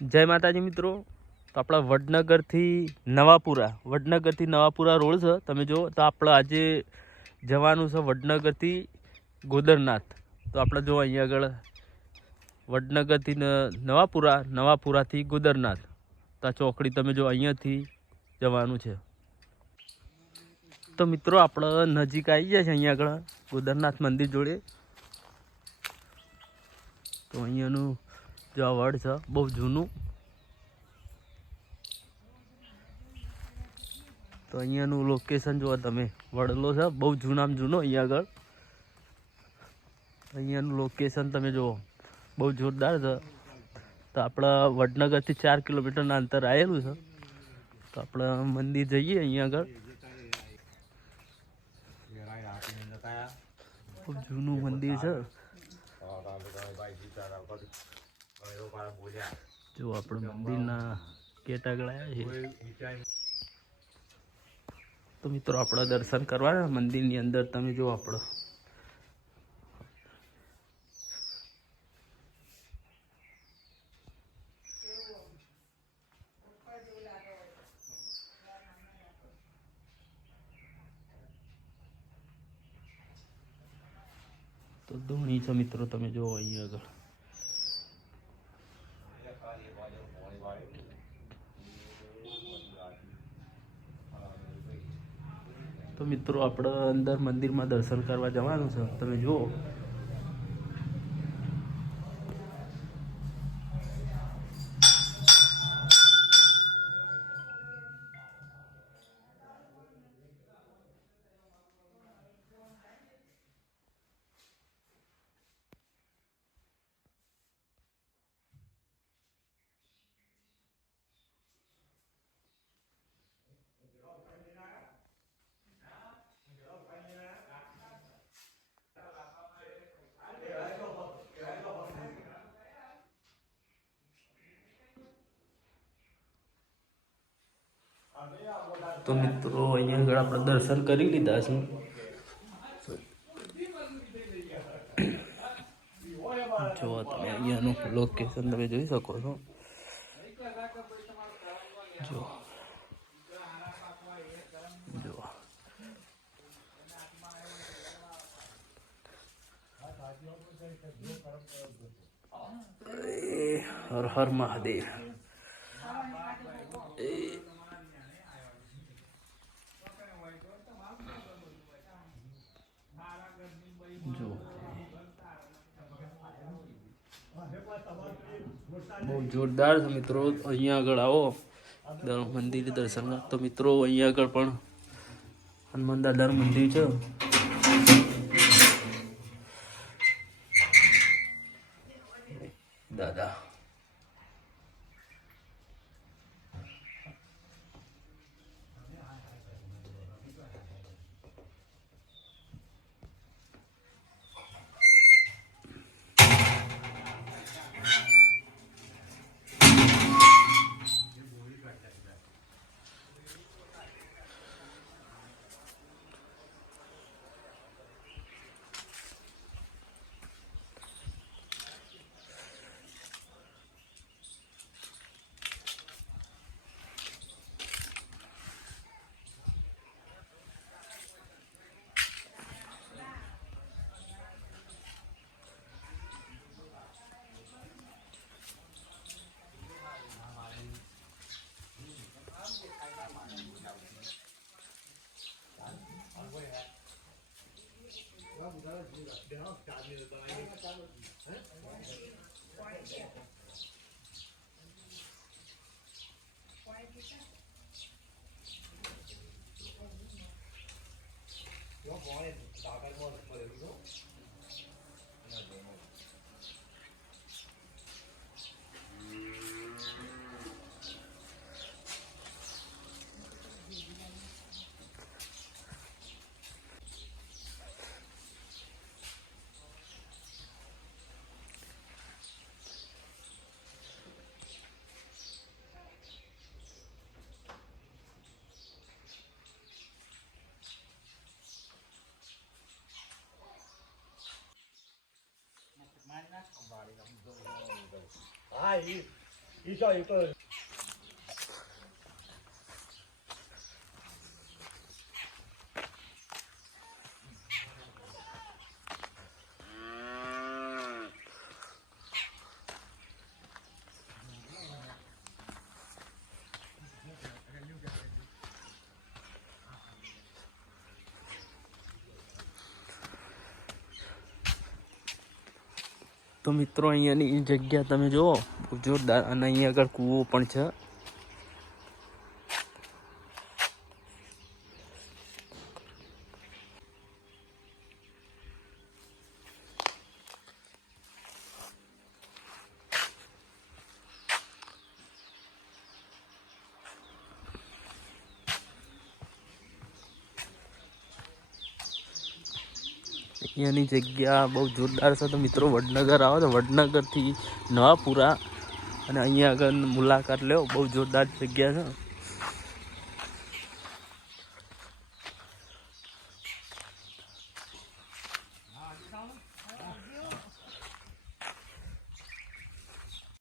જય માતાજી મિત્રો. તો આપણા વડનગરથી નવાપુરા રોડ છે. તમે જો તો આપણે આજે જવાનું છે વડનગરથી ગોદરનાથ. તો આપણે જો અહીંયા આગળ વડનગરથી નવાપુરાથી ગોદરનાથ. તો આ ચોકડી તમે જો અહીંયાથી જવાનું છે. તો મિત્રો આપણે નજીક આવી જાય છે અહીંયા આગળ ગોદરનાથ મંદિર જોડે. તો અહીંયાનું જો આ વડ છે બહુ જૂનું. તો અહીંયાનું લોકેશન જુઓ તમે. વડલો છે બહુ જૂનો અહીંયા આગળ. અહીંયાનું લોકેશન તમે જુઓ બહુ જોરદાર છે. તો આપણા વડનગરથી 4 કિલોમીટરના અંતર આવેલું છે. તો આપણે મંદિર જઈએ અહીંયા આગળ. બહુ જૂનું મંદિર છે. જો આપણે મંદિરના ગેટ આગળ આવ્યા છે. તો મિત્રો આપણે દર્શન કરવા મંદિરની અંદર તમે જો આપણે તો ધોણી છે મિત્રો. તમે જો અહીં આગળ તો મિત્રો આપણે અંદર મંદિરમાં દર્શન કરવા જવાનું છે. તમે જુઓ તો મિત્રો અહીંયા આગળ આપણે દર્શન કરી લીધા છે. જો તમે અહીંયાનું લોકેશન તમે જોઈ શકો છો. જો જો હર હર મહાદેવ. જો બહુ જોરદાર છે મિત્રો. અહીંયા આગળ આવો મંદિર દર્શન. તો મિત્રો અહીંયા આગળ પણ હનુમાન દાદાનું મંદિર છે. દાદા Ah, isso. તો મિત્રો અહીંયાની જગ્યા તમે જુઓ બહુ જોરદાર, અને અહીંયા આગળ કૂવો પણ છે. અહીંયાની જગ્યા બહુ જોરદાર છે. તો મિત્રો વડનગર આવો તો વડનગરથી નવાપુરા અને અહીંયા આગળ મુલાકાત લો, બહુ જોરદાર જગ્યા છે.